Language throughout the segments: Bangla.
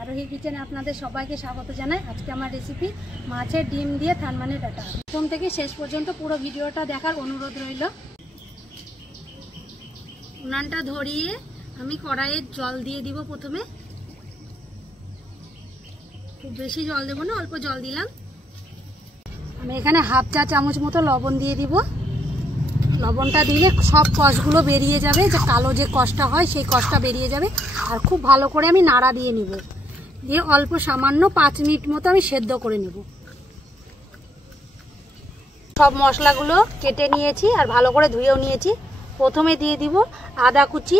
আরোহী কিচেনে আপনাদের সবাইকে স্বাগত জানাই। আজকে আমার রেসিপি মাছের ডিম দিয়ে থানমানের ডাটা। প্রথম থেকে শেষ পর্যন্ত পুরো ভিডিওটা দেখার অনুরোধ রইল। উনানটা ধরিয়ে আমি কড়াইয়ে জল দিয়ে দিব। প্রথমে খুব বেশি জল দেবো না, অল্প জল দিলাম। আমি এখানে হাফ চা চামচ মতো লবণ দিয়ে দিব। লবণটা দিলে সব কষগুলো বেরিয়ে যাবে, যে কালো যে কষটা হয় সেই কষটা বেরিয়ে যাবে। আর খুব ভালো করে আমি নাড়া দিয়ে নিব, দিয়ে অল্প সামান্য 5 মিনিট মতো আমি সেদ্ধ করে নেব। সব মশলাগুলো কেটে নিয়েছি আর ভালো করে ধুয়েও নিয়েছি। প্রথমে দিয়ে দিব আদা কুচি,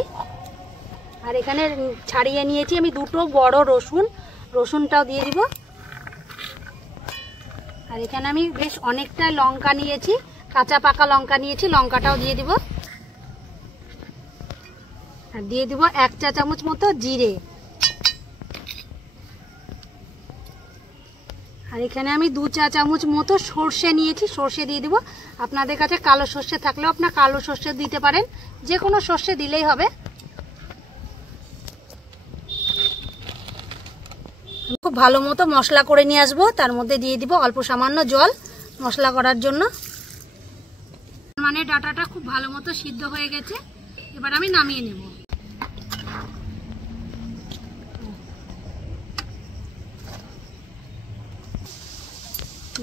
আর এখানে ছাড়িয়ে নিয়েছি আমি 2টো বড় রসুনটাও দিয়ে দিব। আর এখানে আমি বেশ অনেকটা লঙ্কা নিয়েছি, কাঁচা পাকা লঙ্কা নিয়েছি, লঙ্কাটাও দিয়ে দিব। আর দিয়ে দিব 1 চা চামচ মতো জিরে। আর এখানে আমি 2 চা চামচ মতো সর্ষে নিয়েছি, সর্ষে দিয়ে দিব। আপনাদের কাছে কালো সর্ষে থাকলেও আপনারা কালো সর্ষে দিতে পারেন, যে কোনো সর্ষে দিলেই হবে। খুব ভালো মতো মশলা করে নিয়ে আসবো, তার মধ্যে দিয়ে দিব অল্প সামান্য জল মশলা করার জন্য। মানে ডাটাটা খুব ভালো মতো সিদ্ধ হয়ে গেছে, এবার আমি নামিয়ে নেব।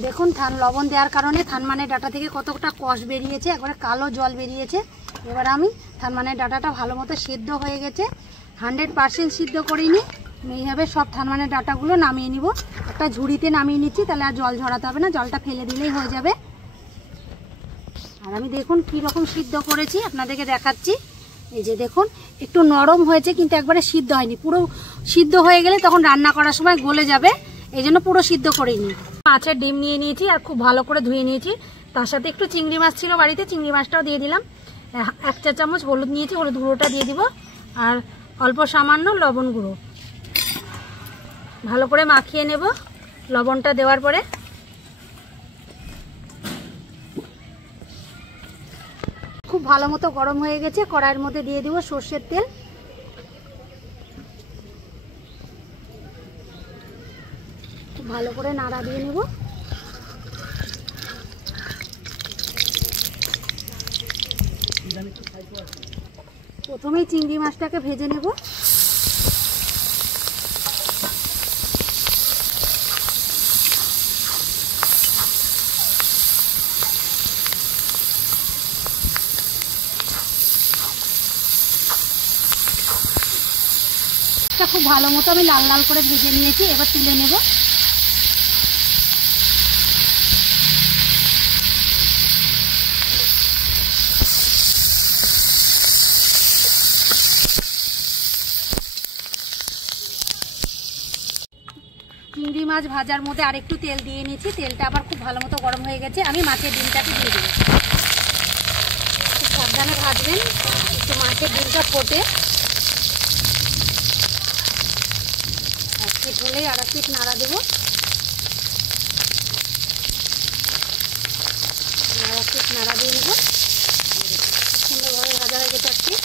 দেখুন লবণ দেওয়ার কারণে থানমানের ডাটা থেকে কতটা কষ বেরিয়েছে, একবারে কালো জল বেরিয়েছে। এবার আমি থানমানের ডাটাটা ভালো মতো সিদ্ধ হয়ে গেছে, 100% সিদ্ধ করিনি। এইভাবে সব থানমানের ডাটাগুলো নামিয়ে নিব। একটা ঝুড়িতে নামিয়ে নিচ্ছি, তাহলে আর জল ঝরাতে হবে না, জলটা ফেলে দিলেই হয়ে যাবে। আর আমি দেখুন কীরকম সিদ্ধ করেছি আপনাদেরকে দেখাচ্ছি। এই যে দেখুন একটু নরম হয়েছে, কিন্তু একবারে সিদ্ধ হয়নি। পুরো সিদ্ধ হয়ে গেলে তখন রান্না করার সময় গলে যাবে, এই জন্য পুরো সিদ্ধ করিনি। মাছের ডিম নিয়ে নিয়েছি আর খুব ভালো করে ধুয়ে নিয়েছি। তার সাথে একটু চিংড়ি মাছ ছিল বাড়িতে, চিংড়ি মাছটাও দিয়ে দিলাম। 1 চা চামচ হলুদ নিয়েছি, হলুদ গুঁড়োটা দিয়ে দিব। আর অল্প সামান্য লবণ গুঁড়ো ভালো করে মাখিয়ে নেব। লবণটা দেওয়ার পরে খুব ভালো মতো গরম হয়ে গেছে, কড়াইয়ের মধ্যে দিয়ে দিব সর্ষের তেল। খুব ভালো করে নাড়া দিয়ে নেব। প্রথমেই চিংড়ি মাছটাকে ভেজে নেব। খুব ভালো মতো আমি লাল লাল করে ভেজে নিয়েছি, এবার তুলে নেব। চিংড়ি মাছ ভাজার মধ্যে আরেকটু তেল দিয়ে নিয়েছি, তেলটা আবার খুব ভালো মতো গরম হয়ে গেছে। আমি মাছের ডিমটাকে দিয়ে দেবো। খুব সাবধানে ভাজবেন, একটু মাছের ডিমটা ফোটে। 1 পিঠ হলেই আর 1 পিঠ নাড়া দেবো। আর 1 পিঠ নাড়া দিয়ে নেব। সুন্দরভাবে ভাজা হয়ে গেছে 1 পিঠ।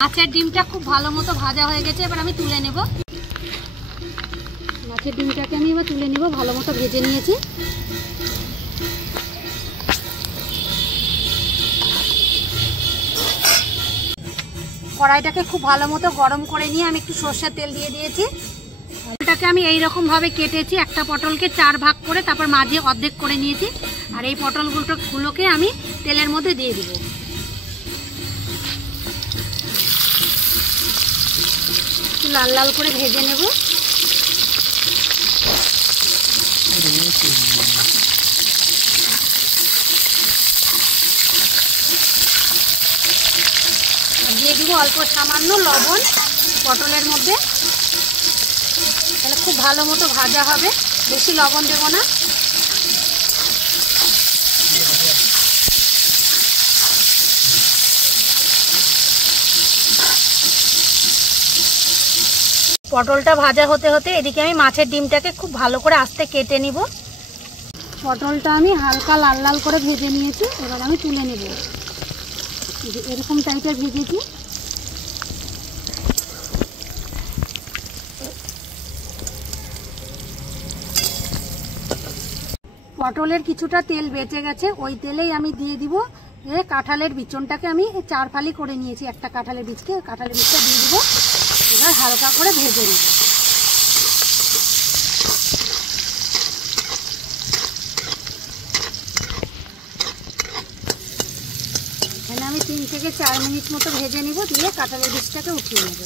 মাছের ডিমটা খুব ভালো মতো ভাজা হয়ে গেছে, এবার আমি তুলে নেব। মাছের ডিমটাকে আমি এবার তুলে নেব, ভালো মতো ভেজে নিয়েছি। কড়াইটাকে খুব ভালো মতো গরম করে নিয়ে আমি একটু সর্ষের তেল দিয়ে দিয়েছি। পটলটাকে আমি এইরকমভাবে কেটেছি, একটা পটলকে 4 ভাগ করে, তারপর মাঝে অর্ধেক করে নিয়েছি। আর এই পটলগুলোকে আমি তেলের মধ্যে দিয়ে দেবো। একটু লাল লাল করে ভেজে নেব। দিয়ে দিব অল্প সামান্য লবণ পটলের মধ্যে, তাহলে খুব ভালো মতো ভাজা হবে। বেশি লবণ দেব না। পটলটা ভাজা হতে হতে এদিকে আমি মাছের ডিমটাকে খুব ভালো করে আস্তে কেটে নিব। পটলটা আমি হালকা লাল লাল করে ভেজে নিয়েছি, এবার আমি তুলে নেব। এরকম টাইপের ভেজেছি। পটলের কিছুটা তেল বেঁচে গেছে, ওই তেলেই আমি দিয়ে দিব কাঁঠালের বিচনটাকে আমি 4 ফালি করে নিয়েছি। একটা কাঁঠালের বীজটা দিয়ে দিব। এবার হালকা করে ভেজে নেব। এখানে আমি 3 থেকে 4 মিনিট মতো ভেজে নিব, দিয়ে কাঁঠালের বীজটাকে উঠিয়ে নেব।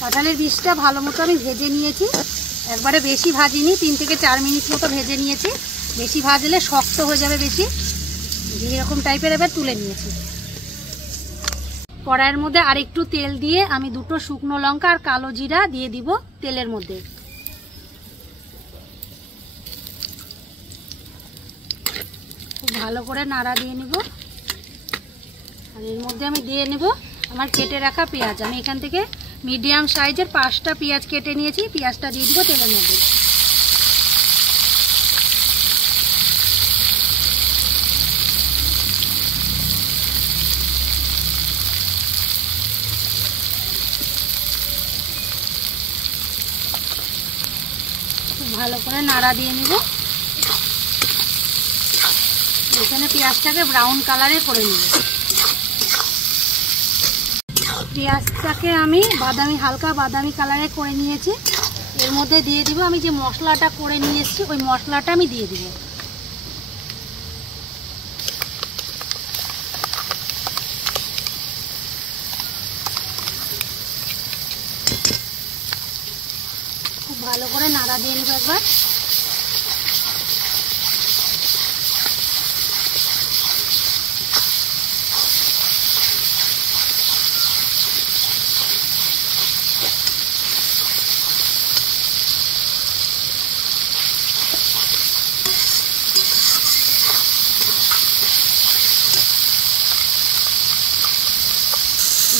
কাঁঠালের বীজটা ভালো মতো আমি ভেজে নিয়েছি, একবারে বেশি ভাজিনি, 3 থেকে 4 মিনিট মতো ভেজে নিয়েছি। বেশি ভাজলে শক্ত হয়ে যাবে বেশি। এরকম টাইপের এবার তুলে নিয়েছি। কড়াইয়ের মধ্যে আরেকটু তেল দিয়ে আমি 2টো শুকনো লঙ্কা আর কালো জিরা দিয়ে দিব তেলের মধ্যে। খুব ভালো করে নাড়া দিয়ে নিব। আর এর মধ্যে আমি দিয়ে নেব আমার কেটে রাখা পেঁয়াজ। আমি এখান থেকে মিডিয়াম সাইজের 5টা পেঁয়াজ কেটে নিয়েছি। পেঁয়াজটা দিয়ে দিব তেলের মধ্যে। খুব ভালো করে নাড়া দিয়ে নিব। এখানে পেঁয়াজটাকে ব্রাউন কালারে করে নিব। পেঁয়াজটাকে আমি হালকা বাদামি কালারে করে নিয়েছি। এর মধ্যে দিয়ে দিব আমি যে মশলাটা করে নিয়ে এসেছি, ওই মশলাটা আমি দিয়ে দিব। খুব ভালো করে নাড়া দিয়ে নিব একবার।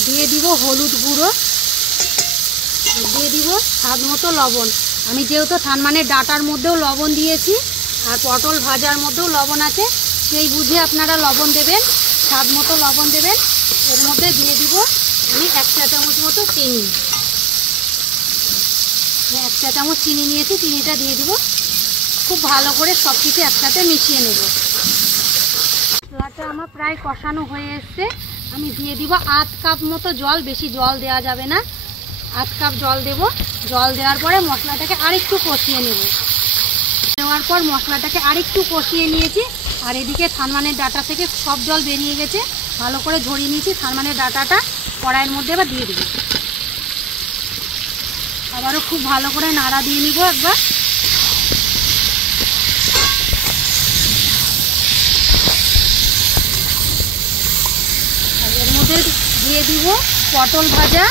দিয়ে দিব হলুদ গুঁড়ো, দিয়ে দিব স্বাদ মতো লবণ। আমি যেহেতু থানমানের ডাটার মধ্যেও লবণ দিয়েছি আর পটল ভাজার মধ্যেও লবণ আছে, সেই বুঝে আপনারা লবণ দেবেন, স্বাদ মতো লবণ দেবেন। এর মধ্যে দিয়ে দিব আমি 1 চা চামচ মতো চিনি। 1 চা চামচ চিনি নিয়েছি, চিনিটা দিয়ে দিব। খুব ভালো করে সব কিছু একসাথে মিশিয়ে নেব। মশলাটা আমার প্রায় কষানো হয়ে এসছে। আমি দিয়ে দিব 1/2 কাপ মতো জল, বেশি জল দেওয়া যাবে না। 1/2 কাপ জল দেব। জল দেওয়ার পরে মশলাটাকে আরেকটু কষিয়ে নেব। দেওয়ার পর মশলাটাকে আরেকটু কষিয়ে নিয়েছি। আর এদিকে থানমানের ডাটা থেকে সব জল বেরিয়ে গেছে, ভালো করে ঝরিয়ে নিয়েছি। থানমানের ডাটাটা কড়াইয়ের মধ্যে এবার দিয়ে দেব। আবারও খুব ভালো করে নাড়া দিয়ে নিব একবার। এর মধ্যে দিয়ে দিব পটল ভাজা।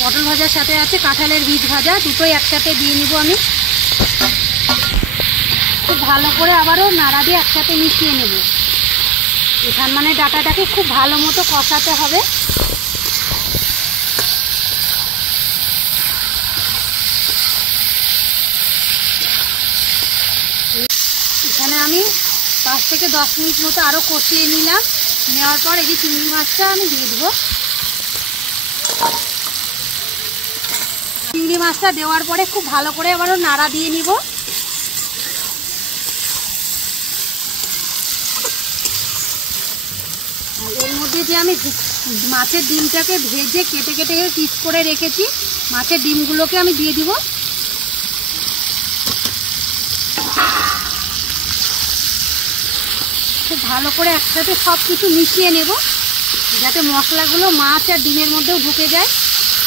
পটল ভাজার সাথে আছে কাঁঠালের বীজ ভাজা, দুটোই একসাথে দিয়ে নিব আমি। খুব ভালো করে আবারও নাড়া দিয়ে একসাথে মিশিয়ে নেব। এখানে ডাটাটাকে খুব ভালো মতো কষাতে হবে। এখানে আমি 5 থেকে 10 মিনিট মতো আরও কষিয়ে নিলাম। নেওয়ার পর এই চিংড়ি মাছটা আমি দিয়ে দেবো। চিংড়ি মাছটা দেওয়ার পরে খুব ভালো করে আবারও নাড়া দিয়ে নিব। এর মধ্যে যে আমি মাছের ডিমটাকে ভেজে কেটে কেটে পিস করে রেখেছি, মাছের ডিমগুলোকে আমি দিয়ে দিব। খুব ভালো করে একসাথে সব কিছু মিশিয়ে নেব, যাতে মশলাগুলো মাছ আর ডিমের মধ্যেও ঢুকে যায়।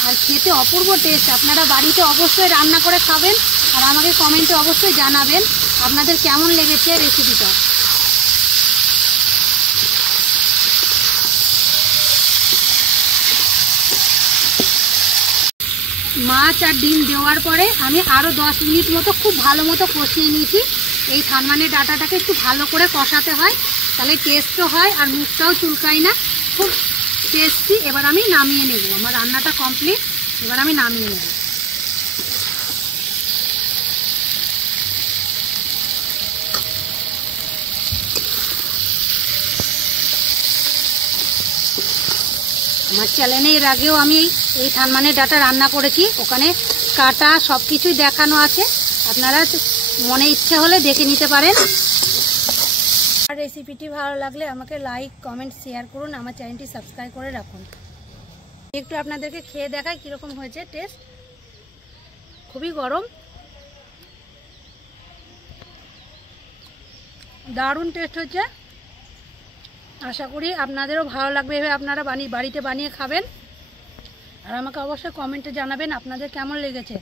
আর খেতে অপূর্ব টেস্ট। আপনারা বাড়িতে অবশ্যই রান্না করে খাবেন আর আমাকে কমেন্টে অবশ্যই জানাবেন আপনাদের কেমন লেগেছে রেসিপিটা। মাছ আর ডিম দেওয়ার পরে আমি আরও 10 মিনিট মতো খুব ভালো মতো কষিয়ে নিয়েছি। এই থানমানের ডাটাটাকে একটু ভালো করে কষাতে হয়, তাহলে টেস্টও হয় আর মুখটাও চুলকায় না। খুব টেস্টি। এবার আমি নামিয়ে নেব, আমার রান্নাটা কমপ্লিট, এবার আমি নামিয়ে নেব। আমার চ্যানেলে এর আগেও আমি এই থানমানের ডাটা রান্না করেছি, ওখানে কাটা সব কিছুই দেখানো আছে, আপনারা মনে ইচ্ছে হলে দেখে নিতে পারেন। আর রেসিপিটি ভালো লাগলে আমাকে লাইক কমেন্ট শেয়ার করুন, আমার চ্যানেলটি সাবস্ক্রাইব করে রাখুন। একটু আপনাদেরকে খেয়ে দেখাই কীরকম হয়েছে টেস্ট। খুবই গরম, দারুণ টেস্ট হচ্ছে। আশা করি আপনাদেরও ভালো লাগবে, এভাবে আপনারা বাড়িতে বানিয়ে খাবেন। আর আমাকে অবশ্যই কমেন্টে জানাবেন আপনাদের কেমন লেগেছে।